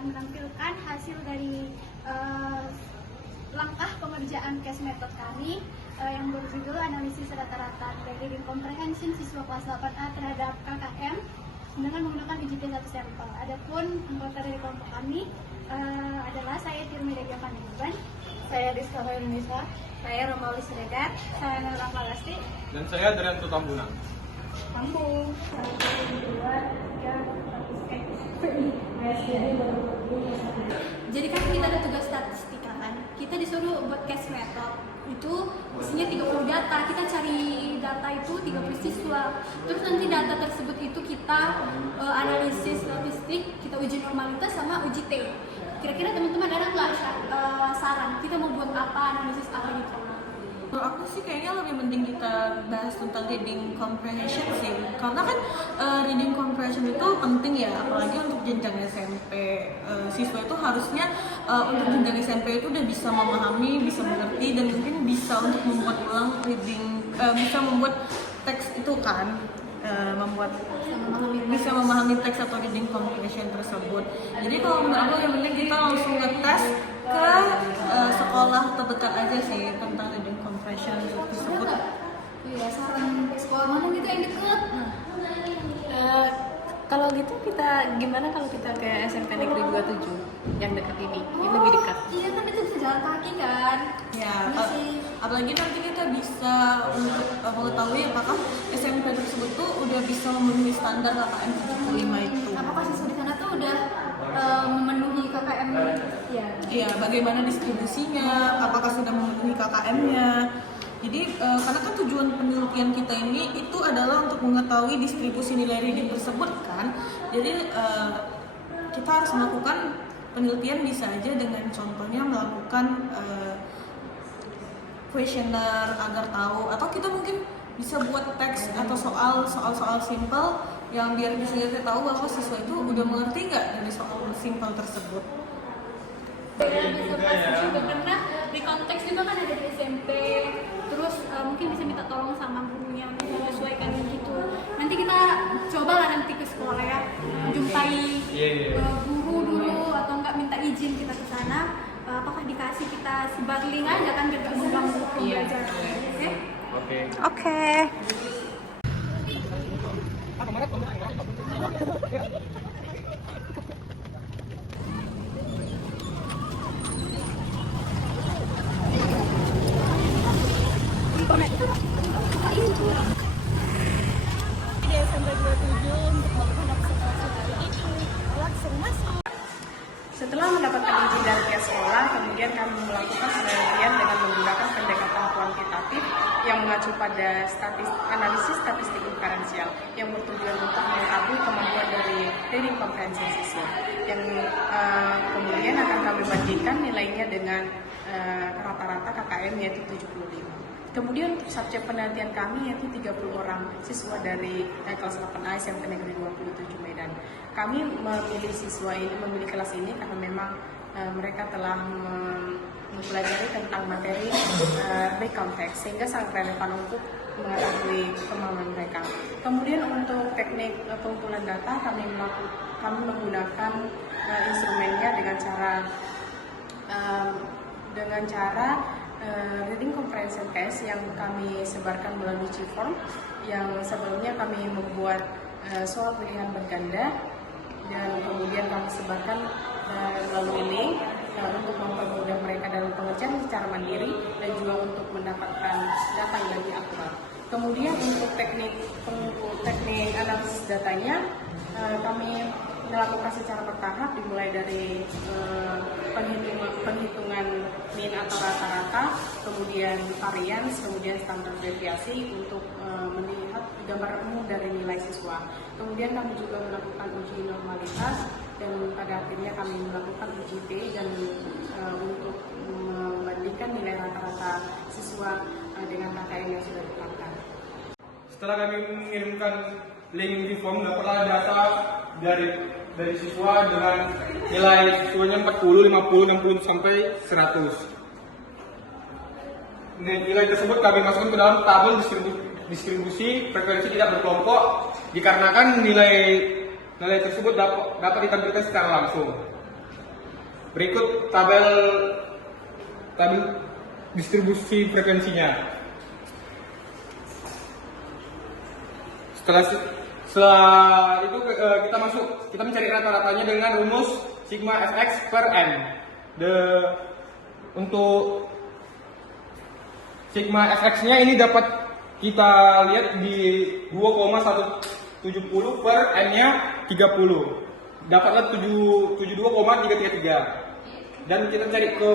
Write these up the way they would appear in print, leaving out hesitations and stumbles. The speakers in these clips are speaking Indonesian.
akan menampilkan hasil dari langkah pengerjaan case method kami yang berjudul analisis rata-rata reading comprehension siswa kelas 8A terhadap KKM dengan menggunakan uji T1 sampel. Adapun anggota dari kelompok kami adalah saya Tirmi Degia Panjaiban, saya Rizka Indonesia, saya Romauli Siregar, saya Nela Palasti, dan saya Darianto Tambunang. Sambung. 1, 2, 3, Jadi kan kita ada tugas statistika kan, kita disuruh buat case method. Itu isinya 30 data, kita cari data itu 30 siswa. Terus nanti data tersebut itu kita analisis statistik, kita uji normalitas sama uji T. Kira-kira teman-teman ada nggak saran kita mau buat apa, analisis apa gitu? Menurut aku sih kayaknya lebih penting kita bahas tentang reading comprehension sih, karena kan reading comprehension itu penting ya, apalagi untuk jenjang SMP. Siswa itu harusnya untuk jenjang SMP itu udah bisa memahami, bisa mengerti, dan mungkin bisa untuk membuat ulang reading, bisa membuat teks itu kan, bisa memahami teks atau reading comprehension tersebut. Jadi kalau menurut aku yang penting kita langsung ngetes ke sekolah terdekat aja sih tentang reading comprehension tersebut. Iya, saran sekolah mana gitu yang deket? Kalau gitu kita gimana kalau kita ke SMP Negeri 27 yang dekat ini, yang lebih dekat? Iya kan itu bisa jalan kaki kan? Ya, Masih. apalagi nanti kita bisa untuk mengetahui apakah SMP tersebut tuh udah bisa memenuhi standar KKM 75 itu. Apakah siswa di sana tuh udah memenuhi KKM? Ya. Iya, bagaimana distribusinya, apakah sudah memenuhi KKM-nya. Jadi karena kan tujuan penelitian kita ini itu adalah untuk mengetahui distribusi nilai reading tersebut kan. Jadi kita harus melakukan penelitian bisa aja dengan contohnya melakukan kuesioner agar tahu, atau kita mungkin bisa buat teks atau soal-soal simpel yang biar bisa kita tahu bahwa siswa itu udah mengerti nggak dari soal simpel tersebut. Juga karena di konteks juga kan ada di SMP, terus mungkin bisa minta tolong sama gurunya menyesuaikan gitu. Nanti kita coba lah nanti ke sekolah ya, jumpai guru dulu atau enggak minta izin kita ke sana. Apakah dikasih kita sebar link aja kan biar nggak mengganggu pembelajaran. Oke. Di SMP 27 untuk melakukan observasi ini langsung masuk. Setelah mendapatkan izin dari pihak sekolah, kemudian kami melakukan penelitian dengan menggunakan pendekatan kuantitatif yang mengacu pada analisis statistik inferensial yang bertujuan untuk mengetahui kemampuan dari reading comprehension siswa, yang kemudian akan kami bandingkan nilainya dengan rata-rata KKM yaitu 75. Kemudian untuk subjek penelitian kami yaitu 30 orang siswa dari kelas 8A SMP Negeri 27 Medan. Kami memilih kelas ini karena memang mereka telah mempelajari tentang materi recontext sehingga sangat relevan untuk mengetahui kemampuan mereka. Kemudian untuk teknik pengumpulan data kami menggunakan instrumennya dengan cara reading comprehension test yang kami sebarkan melalui Ciform, yang sebelumnya kami membuat soal pilihan berganda dan kemudian kami sebarkan melalui link untuk mempermudah mereka dalam pengerjaan secara mandiri dan juga untuk mendapatkan data yang lebih akurat. Kemudian untuk teknik analisis datanya kami melakukan secara bertahap, dimulai dari penghitungan mean atau rata-rata, kemudian varians, kemudian standar deviasi untuk melihat gambar umum dari nilai siswa. Kemudian kami juga melakukan uji normalitas dan pada akhirnya kami melakukan uji T dan untuk membandingkan nilai rata-rata siswa dengan KKM yang sudah ditetapkan. Setelah kami mengirimkan link di form, dapatlah data dari siswa dengan nilai siswanya 40, 50, 60 sampai 100. Nilai tersebut kami masukkan ke dalam tabel distribusi frekuensi tidak berkelompok dikarenakan nilai tersebut dapat ditampilkan secara langsung. Berikut tabel distribusi frekuensinya. Setelah itu kita mencari rata-ratanya dengan rumus sigma fx per n. Untuk sigma fx-nya ini dapat kita lihat di 2,170 per n-nya 30. Dapatlah 72,333. Dan kita cari ke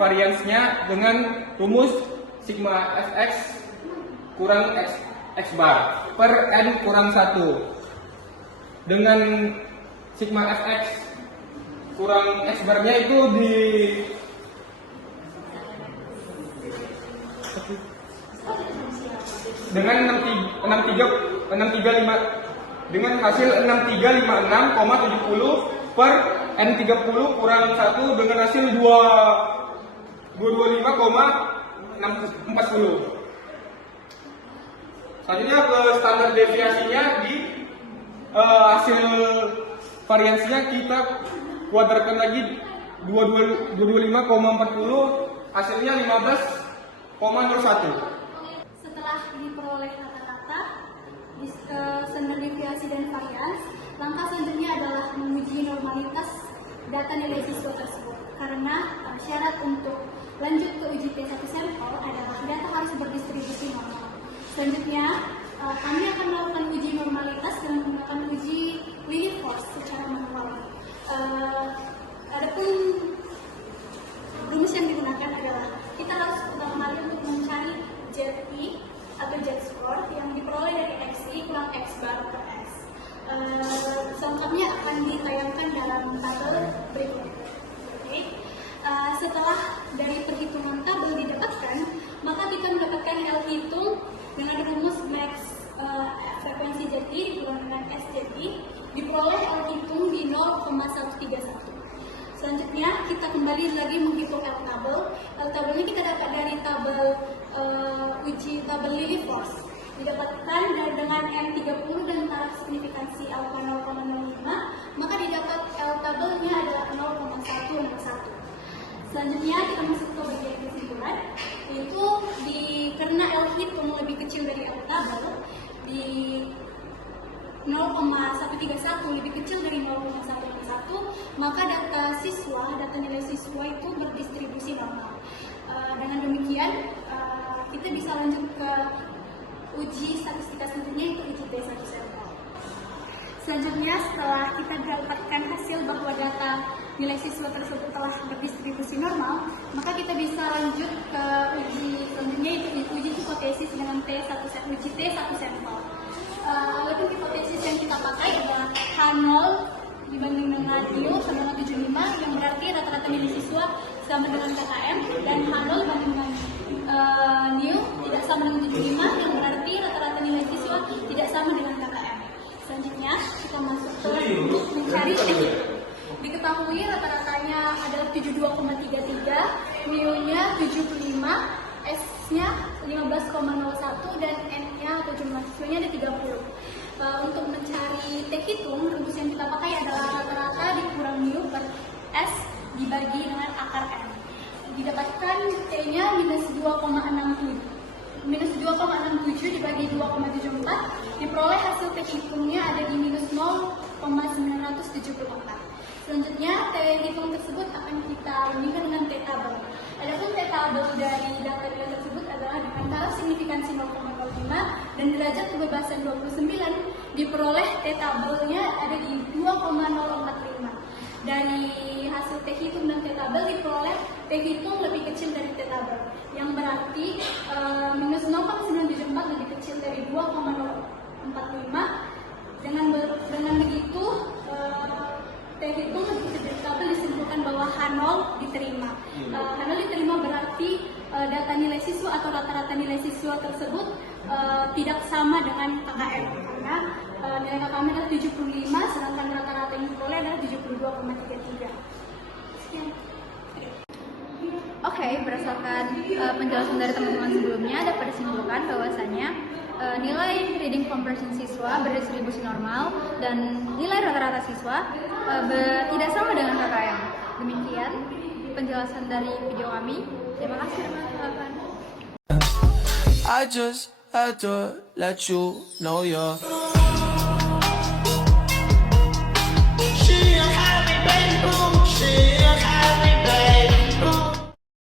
variansnya dengan rumus sigma fx kurang x bar per n kurang 1. Dengan sigma fx kurang x barnya itu dengan 635 dengan hasil 6356,70 per N30 kurang 1 dengan hasil 225,640. Selanjutnya ke standar deviasinya di hasil variansinya kita kuadratkan lagi 225,40 hasilnya 15,01. Setelah diperoleh rata-rata, standar deviasi dan varians, langkah selanjutnya adalah menguji normalitas data nilai siswa tersebut. Karena syarat untuk lanjut ke uji T1 sampel adalah data harus berdistribusi normal. Selanjutnya, kami akan melakukan uji normalitas dengan menggunakan uji linear force secara manual. Adapun rumus yang digunakan adalah kita harus pertama kali untuk mencari ZI atau Z score yang diperoleh dari XI kurang X bar per X. Selengkapnya akan ditayangkan dalam tabel berikut. Okay. Setelah dari perhitungan tabel didapatkan, maka kita mendapatkan L hitung dengan rumus max frekuensi ZI dikurang dengan SZI diperoleh L hitung di 0,131. Selanjutnya kita kembali lagi menghitung L tabel. L tabelnya kita dapat dari tabel uji tabel Lilly force didapatkan dengan N30 dan taraf signifikansi alfa 0,05, maka didapat L tabelnya adalah 0,161. Selanjutnya kita masuk ke bagian kesimpulan, yaitu karena L hitung lebih kecil dari L tabel di 0,131 lebih kecil dari 0,161, maka data nilai siswa itu berdistribusi normal. Dengan demikian, kita bisa lanjut ke uji statistika selanjutnya, yaitu uji T1 sampel. Selanjutnya, setelah kita dapatkan hasil bahwa data nilai siswa tersebut telah berdistribusi normal, maka kita bisa lanjut ke uji selanjutnya, yaitu uji hipotesis dengan uji T1 sampel. Alatun hipotesis yang kita pakai adalah H0 dibanding dengan NIU sama dengan 75, yang berarti rata-rata nilai siswa sama dengan KKM, dan H0 dibanding dengan NIU tidak sama dengan 75, yang berarti rata-rata nilai siswa tidak sama dengan KKM. Selanjutnya kita masuk ke mencari T. Diketahui rata-ratanya adalah 72,33, NIU-nya 75, S-nya 15,01 dan N-nya atau jumlah siswanya ada 30. Untuk mencari T hitung, rumus yang kita pakai adalah rata-rata dikurang NIU per S dibagi dengan akar N. Didapatkan T-nya minus 2,67 dibagi 2,74, diperoleh hasil T hitungnya ada di minus 0,974. Selanjutnya, T hitung tersebut akan kita bandingkan dengan T tabel. Adapun T tabel dari data nilai tersebut adalah dengan taraf signifikansi 0,05 dan derajat kebebasan 29, diperoleh T tabelnya ada di 2,045. Dari hasil T hitung dan T tabel diperoleh T hitung lebih kecil dari T tabel, yang berarti minus 0,974 lebih kecil dari 2,045. Dengan begitu, T hitung lebih kecil dari tabel disimpulkan bahwa H0 diterima. H0 diterima berarti data nilai siswa atau rata-rata nilai siswa tersebut tidak sama dengan KKM, karena nilai KKM adalah 75, sedangkan rata-rata yang diperoleh adalah 72,33. Sekian. Oke, berdasarkan penjelasan dari teman-teman sebelumnya, dapat disimpulkan bahwasanya nilai reading comprehension siswa berdistribusi normal dan nilai rata-rata siswa tidak sama dengan KKM. Demikian penjelasan dari video kami. Terima kasih teman-teman. I just had to let you know you're